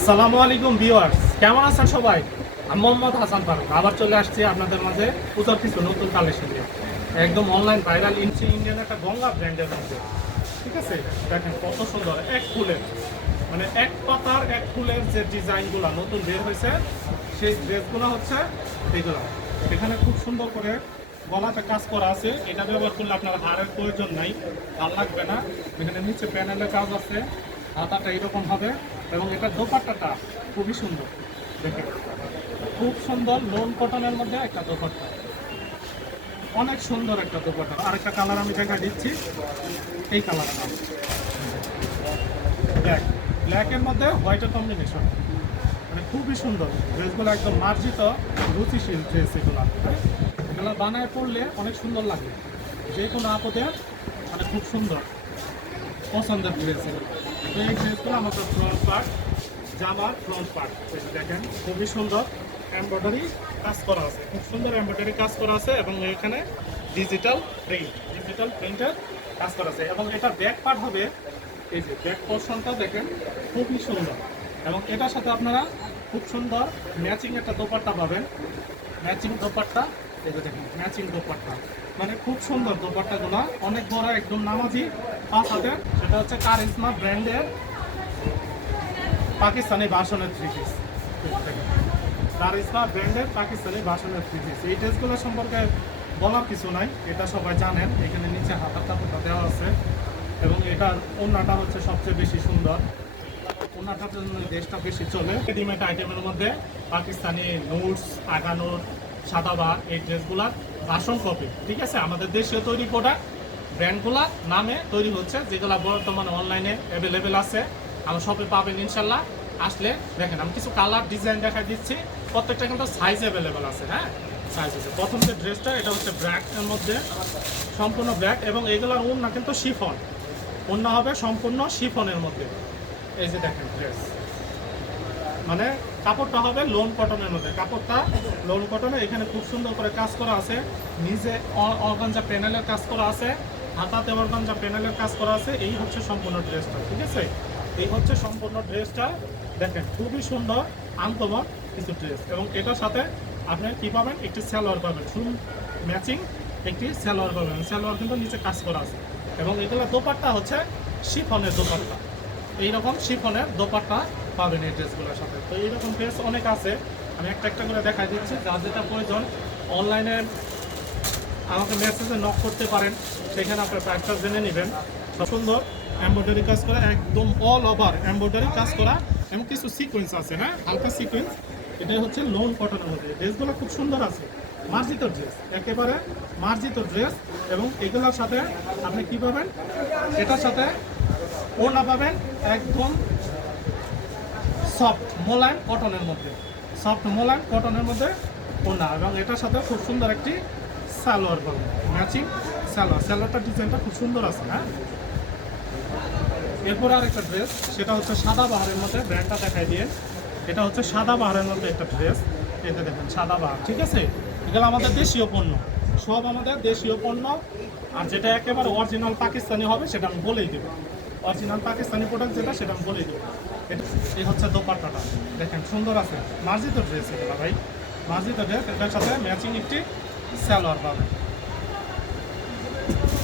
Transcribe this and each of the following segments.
আসসালামু আলাইকুম ভিউয়ার্স। কেমন আছেন সবাই? আমি মোহাম্মদ হাসান ফারুক। আবার চলে আসছি আপনাদের মাঝে পুজোর কিছু নতুন কালেকশন নিয়ে। একদম অনলাইন ভাইরাল ইনসি ইন্ডিয়ান একটা গঙ্গা ব্র্যান্ডের মধ্যে। ঠিক আছে? দেখেন কত সুন্দর। এক ফুলের। মানে এক পাতার এক ফুলের যে ডিজাইনগুলো নতুন বের হয়েছে, সেই ড্রেসগুলো হচ্ছে এগুলো। এখানে খুব সুন্দর করে গলাতে কাজ করা আছে। এটা ব্যবহার করলে আপনার হারের প্রয়োজন নাই। ভালো লাগবে না। এখানে নিচে প্যানেলের কাজ আছে। হাতাটা এরকম হবে এবং এটা দোপাট্টাটা খুবই সুন্দর। দেখে খুব সুন্দর লোন কটনের মধ্যে একটা দোপাট্টা। অনেক সুন্দর একটা দোপাট্টা। আরেকটা কালার আমি দেখা দিচ্ছি। এই কালারটা ব্ল্যাক ব্ল্যাকের মধ্যে হোয়াইটের কম্বিনেশন মানে খুবই সুন্দর। ড্রেসগুলো একদম মার্জিত, রুচিশীল ড্রেস এগুলো? এগুলো বানায় পড়লে অনেক সুন্দর লাগে। যে কোনো আপদে মানে খুব সুন্দর, পছন্দের ড্রেস এগুলো। তো এই ড্রেসগুলো আমাদের ফ্রন্ট পার্ট জামার ফ্রন্ট দেখেন, খুবই সুন্দর কাজ করা আছে। খুব সুন্দর এমব্রয়ডারি কাজ করা আছে এবং এখানে ডিজিটাল প্রিন্ট ডিজিটাল প্রিন্টের কাজ করা আছে। এবং এটা ব্যাক হবে, এই যে দেখেন, খুবই সুন্দর। এবং এটার সাথে আপনারা খুব সুন্দর ম্যাচিং একটা দোপাট্টা পাবেন। ম্যাচিং দোপাট্টা, এই যে দেখেন ম্যাচিং দোপাট্টা। মানে খুব সুন্দর দোপাট্টাগুলো, অনেক বড়, একদম নামাজি পাঁচ হাতের, সেটা হচ্ছে কারিজমা ব্র্যান্ডের পাকিস্তানি ভাষণের থ্রি পিস কারিজমা ব্র্যান্ডের পাকিস্তানি ভাষণের থ্রি পিস এই ড্রেসগুলো সম্পর্কে বলার কিছু নাই, এটা সবাই জানেন। এখানে নিচে হাতার কাপড়টা দেওয়া আছে। এবং এটার ওড়নাটা হচ্ছে সবচেয়ে বেশি সুন্দর। ওনাটার জন্য দেশটা বেশি চলে। রেডিমেড আইটেমের মধ্যে পাকিস্তানি নুটস আগানোর সাদাবা এই ড্রেসগুলার ভাষণ কপি ঠিক আছে? আমাদের দেশীয় তৈরি প্রোডাক্ট ব্র্যান্ডগুলা নামে তৈরি হচ্ছে, যেগুলো বর্তমানে অনলাইনে অ্যাভেলেবেল আছে। আমার শপে পাবেন ইনশাল্লাহ আসলে দেখেন, আমি কিছু কালার ডিজাইন দেখা দিচ্ছি। প্রত্যেকটা কিন্তু সাইজ অ্যাভেলেবেল আছে হ্যাঁ? সাইজ আছে। প্রথম যে ড্রেসটা এটা হচ্ছে ব্ল্যাকের মধ্যে। সম্পূর্ণ ব্র্যাক এবং এগুলোর ওড়না কিন্তু শিফন। ওড়না হবে সম্পূর্ণ শিফনের মধ্যে। এই যে দেখেন ড্রেস মানে কাপড়টা হবে লোন কটনের মধ্যে। কাপড়টা লোন কটনে এখানে খুব সুন্দর করে কাজ করা আছে। নিজে অর্গানজা প্যানেলের কাজ করা আছে হাতাতে অর্গানজা প্যানেলের কাজ করা আছে, এই হচ্ছে সম্পূর্ণ ড্রেসটা, ঠিক আছে? এই হচ্ছে সম্পূর্ণ ড্রেসটা, দেখেন, খুবই সুন্দর, আনকমন কিছু ড্রেস। এবং এটার সাথে আপনি কি পাবেন? একটি স্যালোয়ার পাবেন, ফুল ম্যাচিং একটি স্যালোয়ার পাবেন। স্যালোয়ার কিন্তু নিচে কাজ করা আছে। এবং এগুলো দোপাট্টা হচ্ছে শিফনের দোপাট্টা। এইরকম শিফনের দোপাট্টা পাবেন এই ড্রেসগুলোর সাথে। তো এইরকম ড্রেস অনেক আছে। আমি একটা একটা করে দেখাই দিচ্ছি। যা যেটা প্রয়োজন, অনলাইনে আমাকে মেসেজে নক করতে পারেন, সেখানে আপনার প্রাইসটা জেনে নেবেন। সুন্দর এমব্রয়ডারি কাজ করা, একদম অল ওভার এমব্রয়ডারি কাজ করা, এবং কিছু সিকোয়েন্স আছে হ্যাঁ? হালকা সিকোয়েন্স এটাই হচ্ছে লোন কটনের মধ্যে। ড্রেসগুলো খুব সুন্দর আছে। মার্জিত ড্রেস একেবারে মার্জিত ড্রেস এবং এগুলোর সাথে আপনি কি পাবেন? এটার সাথে ওড়না পাবেন, একদম সফট মোলায়েম কটনের মধ্যে। সফট মোলায়েম কটনের মধ্যে ওড়না, এবং এটার সাথে খুব সুন্দর একটি সালোয়ার পাবেন ম্যাচিং সালোয়ার। সালোয়ারটার ডিজাইনটা খুব সুন্দর আছে হ্যাঁ? এরপরে আরেকটা ড্রেস সেটা হচ্ছে সাদা বাহারের মধ্যে ব্র্যান্ডটা দেখাই দিয়ে। এটা হচ্ছে সাদা বাহারের মধ্যে একটা ড্রেস এতে দেখেন, সাদা বাহার, ঠিক আছে? এগুলো আমাদের দেশীয় পণ্য। সব আমাদের দেশীয় পণ্য। আর যেটা একেবারে অরিজিনাল পাকিস্তানি হবে, সেটা আমি বলেই দেবো। অরিজিনাল পাকিস্তানি প্রোডাক্ট যেটা, সেটা আমি বলেই দেবো। এটা, এই হচ্ছে দোপাট্টাটা। দেখেন, সুন্দর আছে। মার্জিত ড্রেস এগুলো, ভাই। মার্জিত ড্রেস এটার সাথে ম্যাচিং একটি স্যালোয়ার পাবে।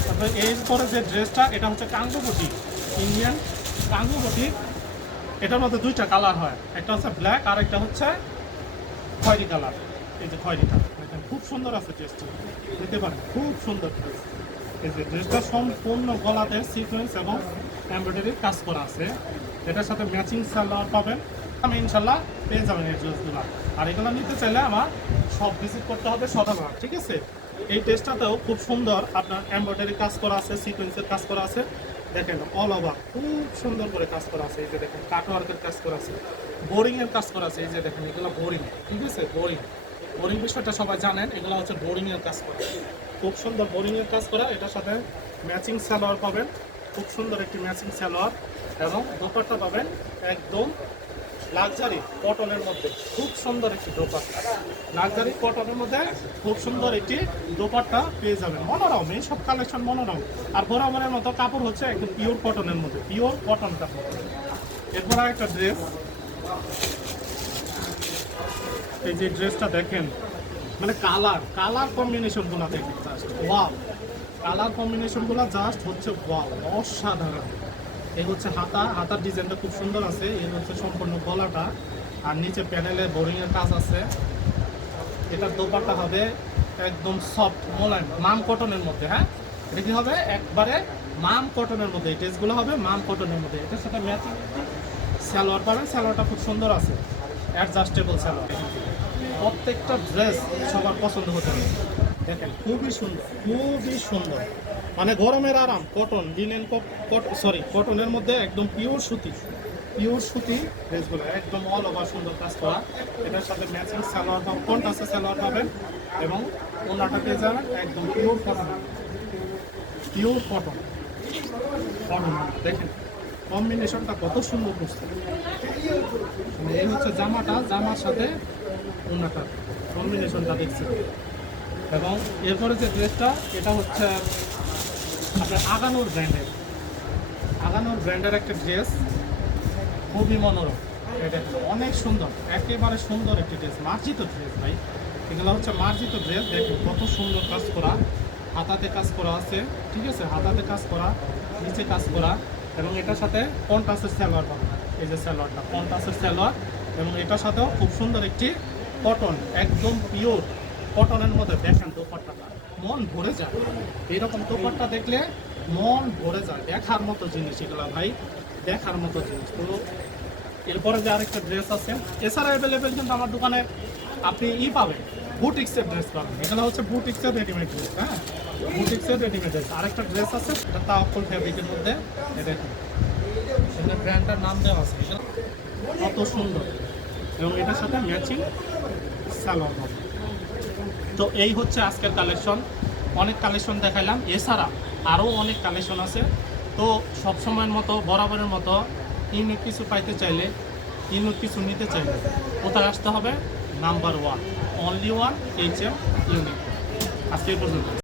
তারপরে এরপরে যে ড্রেসটা এটা হচ্ছে কাঙ্গুবটি ইন্ডিয়ান কাঙ্গুবটি এটার মধ্যে দুইটা কালার হয়, একটা হচ্ছে ব্ল্যাক আর একটা হচ্ছে খয়েরি কালার এই যে খয়েরিটা, দেখেন, খুব সুন্দর আছে ড্রেসটা দেখতে পারেন, খুব সুন্দর ড্রেস এই যে ড্রেসটা সম্পূর্ণ গলাতে সিকোয়েন্স এবং এমব্রয়ডারি কাজ করা আছে। এটার সাথে ম্যাচিং সালোয়ার পাবেন। আমি ইনশাল্লাহ পেয়ে যাবেন এই ড্রেসগুলো। আর এগুলো নিতে চাইলে আমার সব ভিজিট করতে হবে সদাগর, ঠিক আছে? এই ড্রেসটাতেও খুব সুন্দর আপনার এমব্রয়ডারি কাজ করা আছে সিকোয়েন্সের কাজ করা আছে। দেখেন অল ওভার খুব সুন্দর করে কাজ করা আছে। এই যে দেখেন কাটওয়ার্কের কাজ করা আছে বোরিংয়ের কাজ করা আছে। এই যে দেখেন, এগুলো বোরিং ঠিক আছে? বোরিং বোরিং বিষয়টা সবাই জানেন, এগুলো হচ্ছে বোরিংয়ের কাজ করা। খুব সুন্দর বোরিংয়ের কাজ করা, এটার সাথে ম্যাচিং সালোয়ার পাবেন। খুব সুন্দর একটি ম্যাচিং সালোয়ার এবং দোপাট্টা পাবেন একদম লাক্সারি কটনের মধ্যে খুব সুন্দর একটি দোপাট্টা। লাক্সারি কটনের মধ্যে খুব সুন্দর একটি দোপাট্টা পেয়ে যাবেন। মনোরম এই সব কালেকশন মনোরম। আর বরাবরের মতো কাপড় হচ্ছে একদম পিওর কটনের মধ্যে পিওর কটন কাপড়। এরপর একটা ড্রেস এই যে ড্রেসটা দেখেন মানে কালার কালার কম্বিনেশনগুলো দেখেন জাস্ট ওয়াও কালার কম্বিনেশনগুলো জাস্ট হচ্ছে ওয়াও অসাধারণ। এই হচ্ছে হাতা। হাতার ডিজাইনটা খুব সুন্দর আছে। এই হচ্ছে সম্পূর্ণ গলাটা। আর নিচে প্যানেলে বোরিং এর কাজ আছে। এটার দোপাট্টা হবে একদম সফট মোলায়েম, মাম কটনের মধ্যে হ্যাঁ? এটা কি হবে? একবারে মাম কটনের মধ্যে। এই ড্রেসগুলো হবে মাম কটনের মধ্যে। এটার সাথে ম্যাচিং সালোয়ার পাবেন। সালোয়ারটা খুব সুন্দর আছে। অ্যাডজাস্টেবল সালোয়ার। প্রত্যেকটা ড্রেস সবার পছন্দ হতে হবে। দেখেন, খুবই সুন্দর খুবই সুন্দর। মানে গরমের আরাম কটন লিনেন সরি কটনের মধ্যে একদম পিওর সুতি পিওর সুতি ড্রেসগুলো একদম অল ওভার সুন্দর কাজ করা। এটার সাথে ম্যাচিং সালোয়ার পাবেন কন্ট্রাস্টে সালোয়ার পাবেন এবং ওনাটা পেয়ে যাবেন একদম pure cotton pure cotton cotton দেখেন কম্বিনেশনটা কত সুন্দর করছে। মানে এই হচ্ছে জামাটা, জামার সাথে ওনাটা কম্বিনেশনটা দেখছেন। এবং এরপরে যে ড্রেসটা এটা হচ্ছে আপনার আগানোর ব্র্যান্ডের। আগানোর ব্র্যান্ডের একটা ড্রেস খুবই মনোরম। এটা অনেক সুন্দর, একেবারে সুন্দর একটি ড্রেস, মার্জিত ড্রেস ভাই। এগুলো হচ্ছে মার্জিত ড্রেস, দেখুন কত সুন্দর কাজ করা। হাতাতে কাজ করা আছে, ঠিক আছে? হাতাতে কাজ করা, নিচে কাজ করা, এবং এটার সাথে কন্টাসের স্যালোয়ার পাবেন। এই যে স্যালোয়ারটা কন্টাসের স্যালোয়ার এবং এটার সাথেও খুব সুন্দর একটি কটন একদম পিওর কটনের মধ্যে, দেখেন দোপাট্টাটা। মন ভরে যায়। এইরকম দোপাট্টা দেখলে মন ভরে যায়। দেখার মতো জিনিস এগুলো ভাই, দেখার মতো জিনিস। তো এরপরে যে আরেকটা ড্রেস আছে, এছাড়া অ্যাভেলেবেল কিন্তু আমার দোকানে আপনি ই পাবেন, বুটিক্সের ড্রেস পাবেন। এখানে হচ্ছে বুটিক্সের রেডিমেড ড্রেস হ্যাঁ? বুটিক্সের রেডিমেড ড্রেস আরেকটা ড্রেস আছে এটা তাওয়াক্কুল ফ্যাব্রিকের মধ্যে এখানে ব্র্যান্ডটার নাম দেওয়া আছে। কত সুন্দর। এবং এটার সাথে ম্যাচিং সালোয়ার হবে। তো এই হচ্ছে আজকের কালেকশন অনেক কালেকশন দেখাইলাম। এছাড়া আরও অনেক কালেকশন আছে। তো সব সময়ের মতো, বরাবরের মতো ইউনিক কিছু পাইতে চাইলে ইউনিক কিছু নিতে চাইলে কোথায় আসতে হবে? Number one only one H M unique আজকে পর্যন্ত